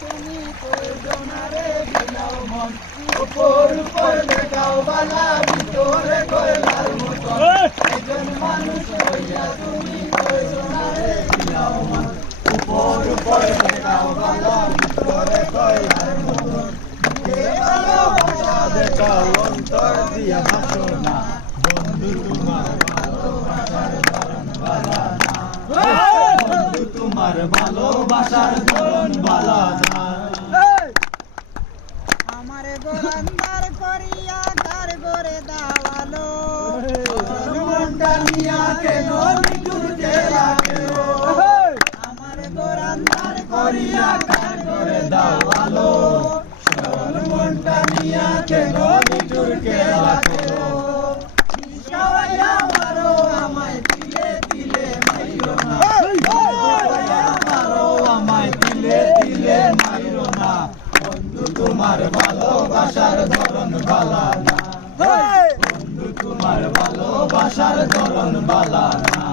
তুমি কয়জনারে বিলাও মন উপর উপর দেখাও বালা ভিতরে কয়লার মতন একজন মানুষ হইয়া তুমি কয়জনারে বিলাও মন উপর উপর দেখাও বালা ভিতরে কয়লার মতন ভালোবাসা দেখাও অন্তর দিয়া ভাষণা বন্ধু তোমার ভালোবাসার ধরন বালা না বন্ধু তোমার ভালোবাসার ধরন বালা না আমারে গোরান্দার করিয়া তার গরে দাওয়ালো মনটা নিয়া কেন নিটুরকে রাখলো আমারে গোরান্দার করিয়া তার গরে দাওয়ালো মনটা নিয়া কেন নিটুরকে রাখলো সবাইয়া মারো আমায় দিলে দিলে মাইরো না সবাইয়া মারো আমায় দিলে দিলে মাইরো না বন্ধু তোমার ভালোবাসার ধরন বালা না বন্ধু তোমার ভালোবাসার ধরন বালা না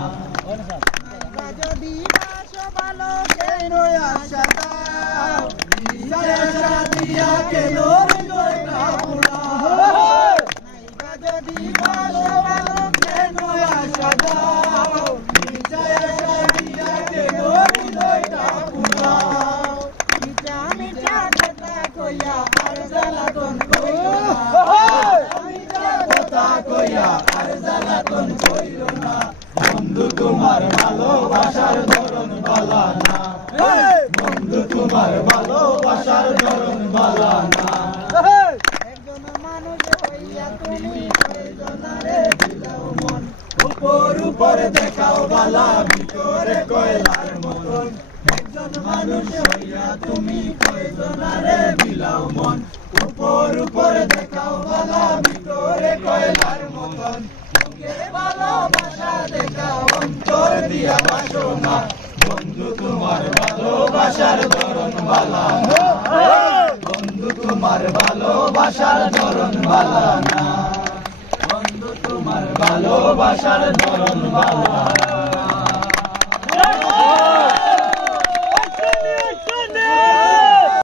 যদি বাসো ভালো কেন আশা দাও আশা দিয়া কেন হৃদয়টা পুরাও যদি বাসো ভালো কেন আশা দাও আশা দিয়া কেন হৃদয়টা পুরাও মিঠা মিঠা কথা কইয়া আর জ্বালাতন কইরো না মিঠা কথা কইয়া আর জ্বালাতন কইরো না বন্ধু তোমার ভালোবাসার ধরন বালা না বন্ধু তোমার ভালোবাসার ধরন বালা না একজন মানুষ হইয়া তুমি কয়জনারে বিলাও মন উপর উপর দেখাও বালা ভিতরে কয়লার মতন একজন মানুষ হইয়া তুমি কয়জনারে বিলাও মন উপর উপর দেখাও বালা ভিতরে কয়লার মতন ভালোবাসা দেখাও অন্তর দিয়া বাসনা বন্ধু তোমার ভালোবাসার ধরন বালা না বন্ধু তোমার ভালোবাসার ধরন বালা না বন্ধু তোমার ভালোবাসার ধরন বালা না।